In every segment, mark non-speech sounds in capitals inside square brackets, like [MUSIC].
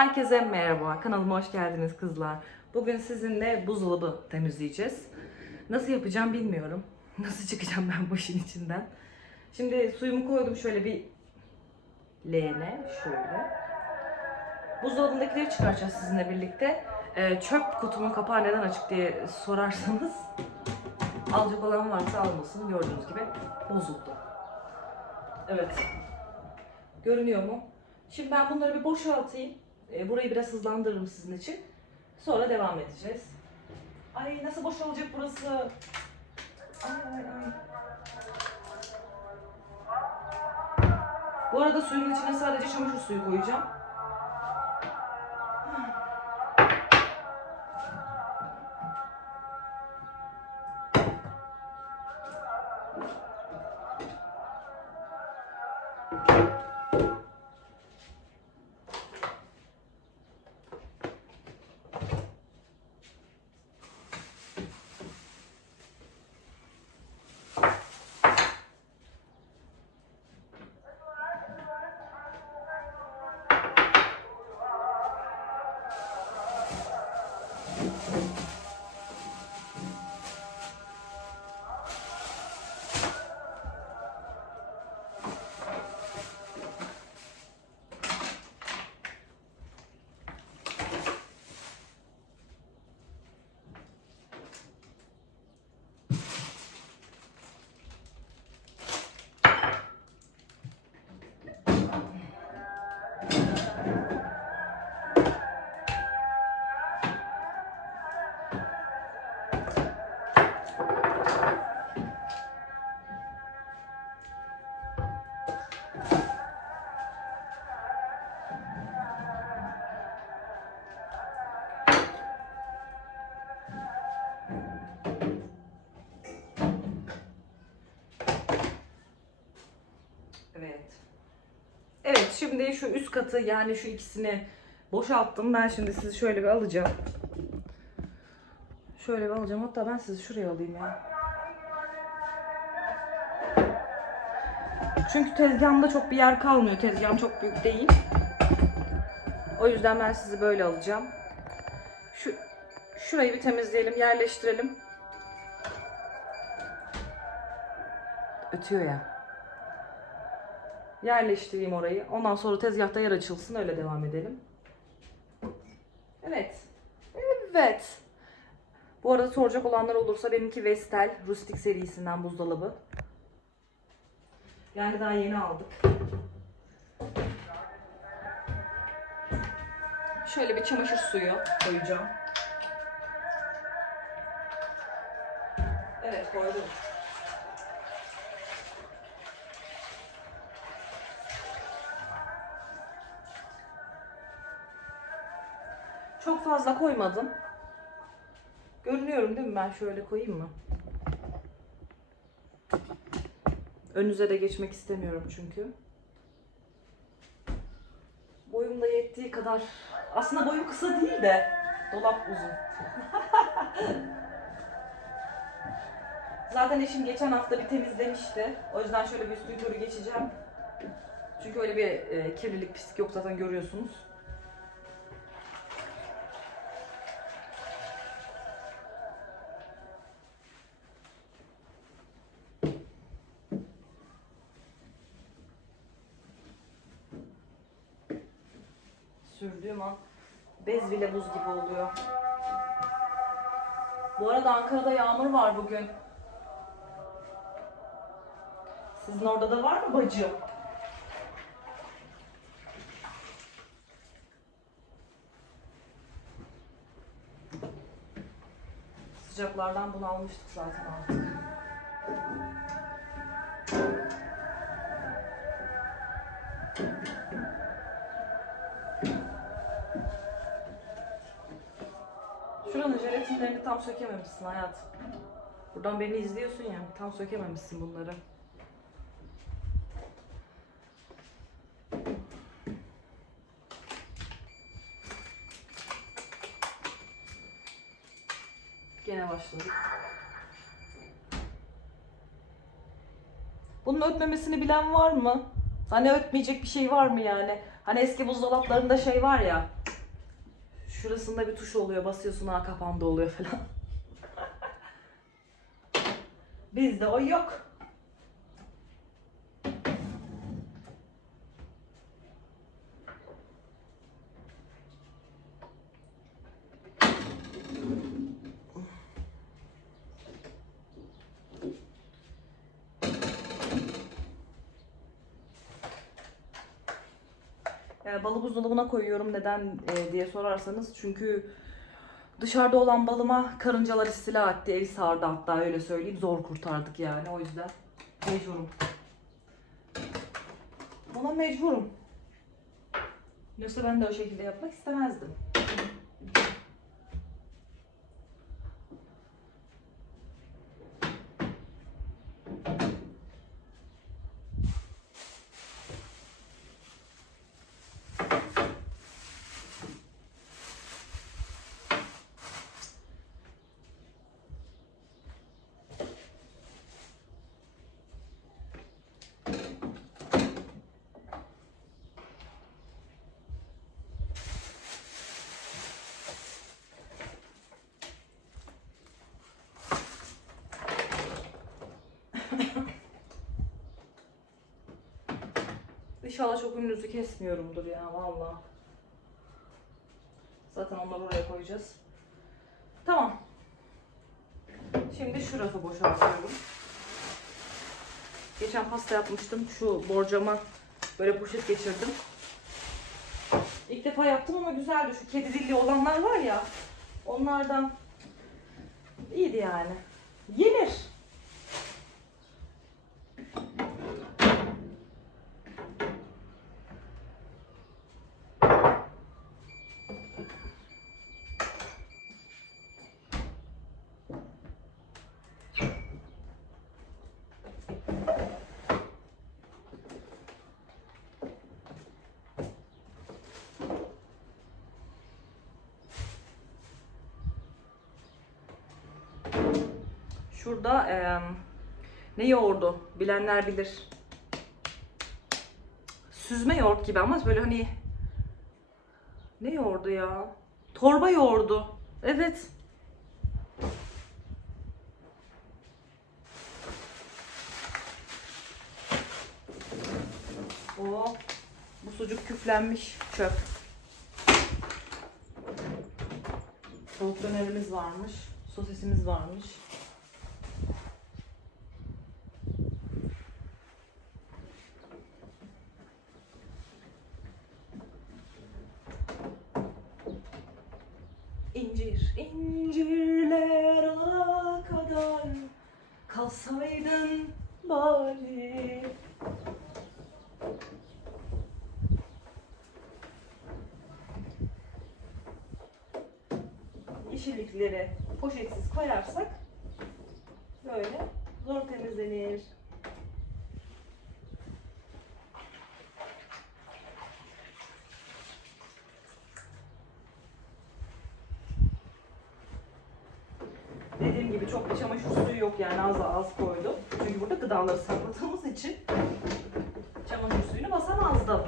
Herkese merhaba, kanalıma hoş geldiniz kızlar. Bugün sizinle buzdolabı temizleyeceğiz. Nasıl yapacağım bilmiyorum. [LAUGHS] Nasıl çıkacağım ben bu işin içinden. Şimdi suyumu koydum şöyle bir leğene, şöyle. Buzdolabındakileri çıkaracağız sizinle birlikte. Ee, çöp kutumun kapağı neden açık diye sorarsanız [LAUGHS] alacak olan varsa almasın. Gördüğünüz gibi bozuldu. Evet. Görünüyor mu? Şimdi ben bunları bir boşaltayım. E, Burayı biraz hızlandırırım sizin için. Sonra devam edeceğiz. Ay nasıl boşalacak burası? Ay ay ay. Bu arada suyun içine sadece çamaşır suyu koyacağım. Şimdi şu üst katı yani şu ikisini boşalttım. Ben şimdi sizi şöyle bir alacağım. Şöyle bir alacağım. Hatta ben sizi şuraya alayım ya. Çünkü tezgahımda çok bir yer kalmıyor. Tezgahım çok büyük değil. O yüzden ben sizi böyle alacağım. Şu şurayı bir temizleyelim, yerleştirelim. Ötüyor ya yerleştireyim orayı. Ondan sonra tezgahta yer açılsın öyle devam edelim. Evet. Evet. Bu arada soracak olanlar olursa benimki Vestel Rustik serisinden buzdolabı. Yani daha yeni aldık. Şöyle bir çamaşır suyu koyacağım. Evet koydum. Çok fazla koymadım. Görünüyorum değil mi? Ben şöyle koyayım mı? Önünüze de geçmek istemiyorum çünkü. Boyum da yettiği kadar. Aslında boyum kısa değil de dolap uzun. Zaten eşim geçen hafta bir temizlemişti. O yüzden şöyle bir üstü yukarı geçeceğim. Çünkü öyle bir e, kirlilik, pislik yok zaten görüyorsunuz. Sürdüğüm an bez bile buz gibi oluyor. Bu arada Ankara'da yağmur var bugün. Sizin orada da var mı bacım? Sıcaklardan bunu almıştık zaten artık. Jelatinlerini tam sökememişsin hayat. Buradan beni izliyorsun ya. Tam sökememişsin bunları. Gene başladık. Bunun ötmemesini bilen var mı? Hani ötmeyecek bir şey var mı yani? Hani eski buzdolaplarında şey var ya. Şurasında bir tuş oluyor. Basıyorsun ha kapandı oluyor falan. [LAUGHS] Bizde o yok. Yani balı buzdolabına koyuyorum neden e, diye sorarsanız çünkü dışarıda olan balıma karıncalar istila etti, evi sardı hatta öyle söyleyeyim. Zor kurtardık yani o yüzden mecburum. Buna mecburum. Yoksa ben de o şekilde yapmak istemezdim. İnşallah çok ününüzü kesmiyorumdur ya valla. Zaten onları oraya koyacağız. Tamam. Şimdi şu rafı boşaltıyorum. Geçen pasta yapmıştım. Şu borcama böyle poşet geçirdim. İlk defa yaptım ama güzeldi. Şu kedi dilli olanlar var ya. Onlardan iyiydi yani. Yenir. Şurada eee, ne yoğurdu bilenler bilir. Süzme yoğurt gibi ama böyle hani ne yoğurdu ya? Torba yoğurdu. Evet. O bu sucuk küflenmiş çöp. Tavuk dönerimiz varmış. Sosisimiz varmış. İncir, incirler alana kadar kalsaydın bari. Poşetsiz koyarsak böyle zor temizlenir. Dediğim gibi çok bir çamaşır suyu yok yani az az koydum. Çünkü burada gıdaları sakladığımız için çamaşır suyunu basamazdım.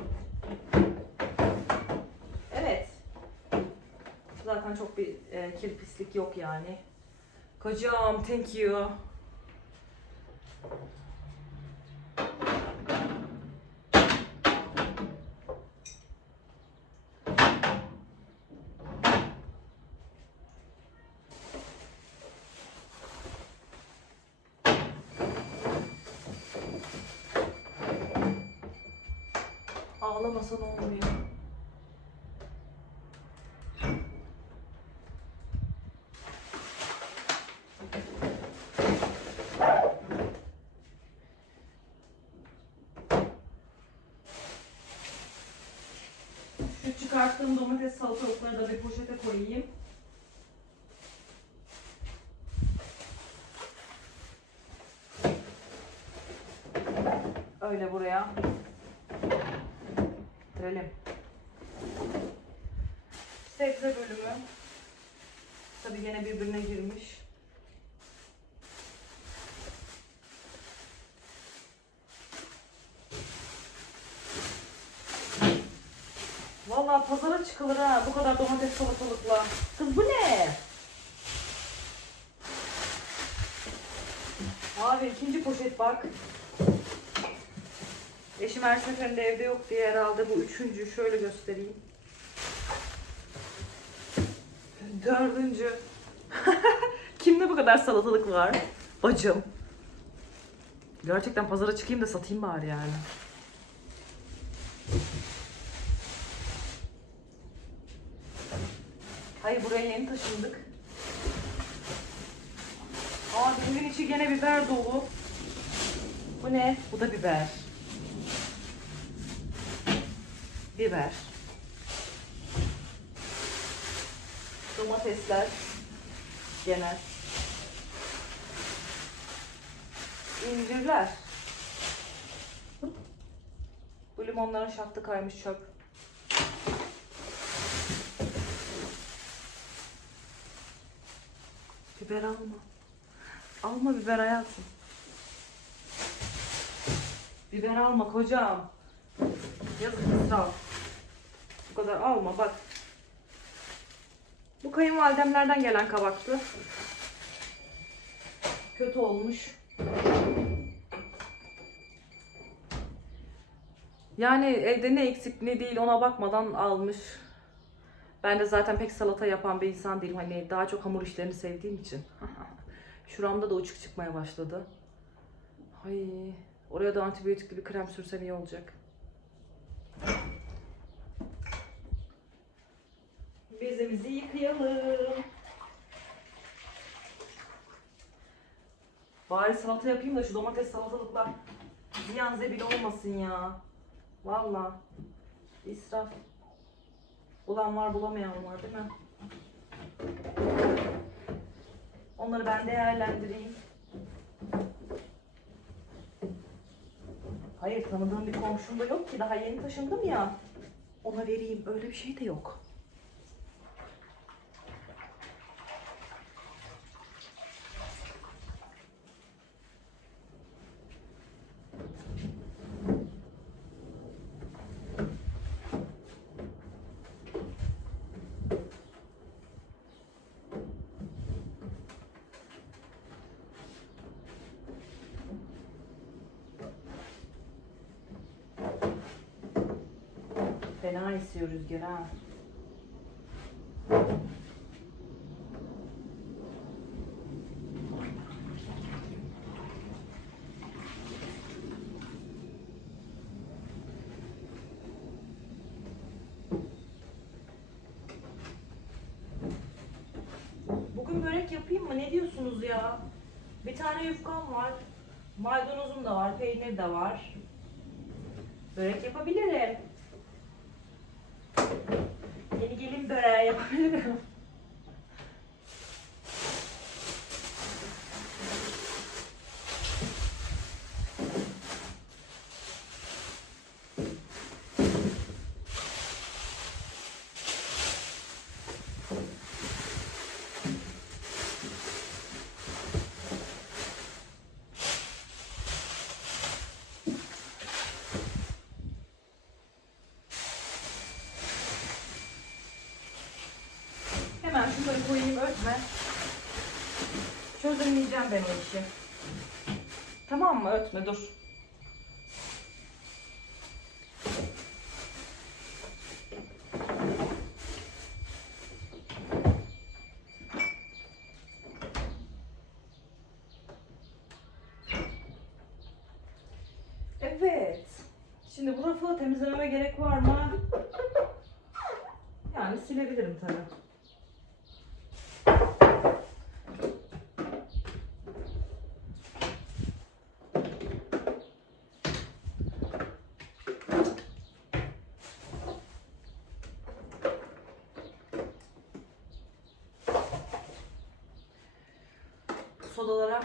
Zaten çok bir e, kir pislik yok yani. Kocam thank you. Ağlamasa ne çıkarttığım domates salatalıkları da bir poşete koyayım. Öyle buraya bitirelim. Sebze bölümü. Tabi gene birbirine girmiş. Pazara çıkılır ha bu kadar domates salatalıkla. Kız bu ne? Abi ikinci poşet bak. Eşim her seferinde evde yok diye herhalde bu üçüncü. Şöyle göstereyim. Dördüncü. [LAUGHS] Kimde bu kadar salatalık var? Bacım. Gerçekten pazara çıkayım da satayım bari yani. Hayır buraya yeni taşındık. Aa dilimin içi gene biber dolu. Bu ne? Bu da biber. Biber. Domatesler. Gene. İncirler. Bu limonların şaftı kaymış çöp. Biber alma. Alma biber hayatım. Biber alma kocam. Yazık israf. Bu kadar alma bak. Bu kayınvalidemlerden gelen kabaktı. Kötü olmuş. Yani evde ne eksik ne değil ona bakmadan almış. Ben de zaten pek salata yapan bir insan değilim. Hani daha çok hamur işlerini sevdiğim için. [LAUGHS] Şuramda da uçuk çıkmaya başladı. Ay, oraya da antibiyotikli bir krem sürsem iyi olacak. Bezimizi yıkayalım. Bari salata yapayım da şu domates salatalıklar ziyan zebil olmasın ya. Valla. İsraf. Bulan var bulamayan var değil mi? Onları ben değerlendireyim. Hayır tanıdığım bir komşum da yok ki daha yeni taşındım ya. Ona vereyim öyle bir şey de yok. Fena esiyor rüzgar ha. Bugün börek yapayım mı? Ne diyorsunuz ya? Bir tane yufkam var. Maydanozum da var, peynir de var. Börek yapabilirim. Yeni gelin böreği yapabilirim. Şunları koyayım ötme. Çözümleyeceğim ben o işi. Tamam mı? Ötme dur. olarak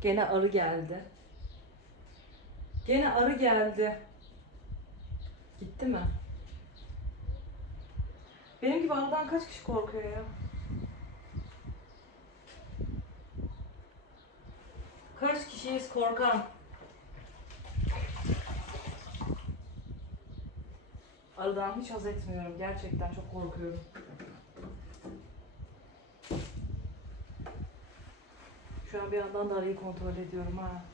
Gene arı geldi. Gene arı geldi. Gitti mi? Benim gibi arıdan kaç kişi korkuyor ya? Kaç kişiyiz korkan? Arıdan hiç haz etmiyorum. Gerçekten çok korkuyorum. Şu an bir yandan da arayı kontrol ediyorum ha.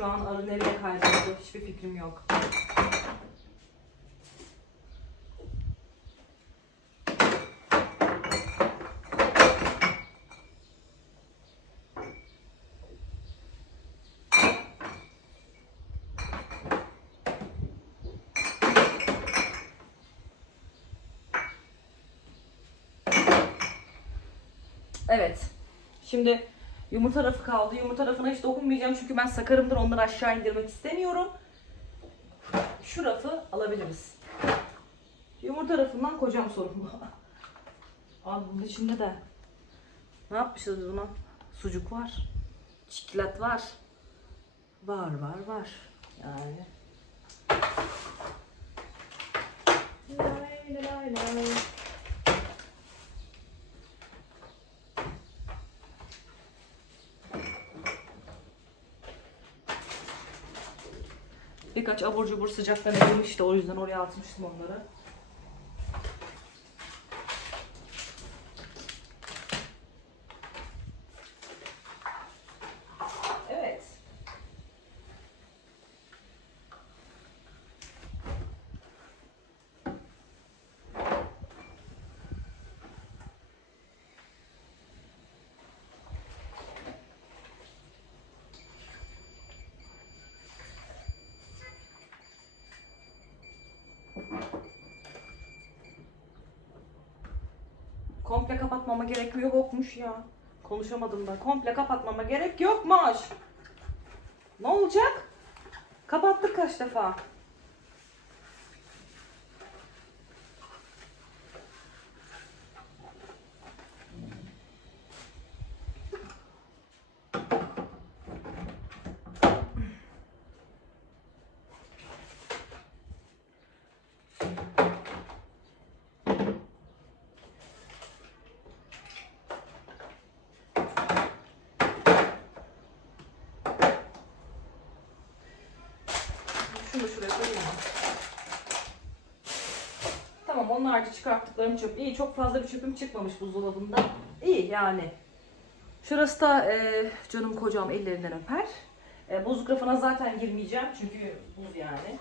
Şu an arı nereye kayboldu hiçbir fikrim yok. Evet. Şimdi yumurta rafı kaldı. Yumurta rafına hiç dokunmayacağım çünkü ben sakarımdır. Onları aşağı indirmek istemiyorum. Şu rafı alabiliriz. Yumurta rafından kocam sorumlu. [LAUGHS] Abi bunun içinde de ne yapmışız buna? Sucuk var. Çikolat var. Var var var. Yani. Lay lay lay. Birkaç abur cubur sıcaktan erimişti o yüzden oraya atmıştım onları. Evet. Komple kapatmama gerek yokmuş ya. Konuşamadım da. Komple kapatmama gerek yokmuş. Ne olacak? Kapattık kaç defa. Da şuraya koyayım. mı? Tamam onun harici çıkarttıklarım çöp. İyi çok fazla bir çöpüm çıkmamış buzdolabında. İyi yani. Şurası da e, canım kocam ellerinden öper. E, bozuk rafına zaten girmeyeceğim çünkü buz yani.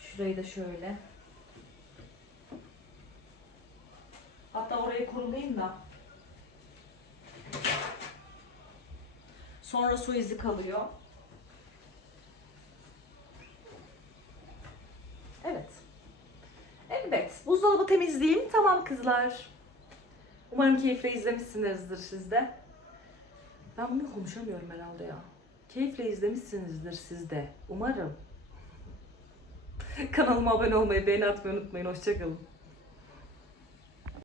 Şurayı da şöyle. Hatta orayı kurulayım da. Sonra su izi kalıyor. Evet. Evet. Buzdolabı temizleyeyim. Tamam kızlar. Umarım keyifle izlemişsinizdir siz de. Ben bunu konuşamıyorum herhalde ya. Keyifle izlemişsinizdir siz de. Umarım. [LAUGHS] Kanalıma abone olmayı, beğeni atmayı unutmayın. Hoşçakalın.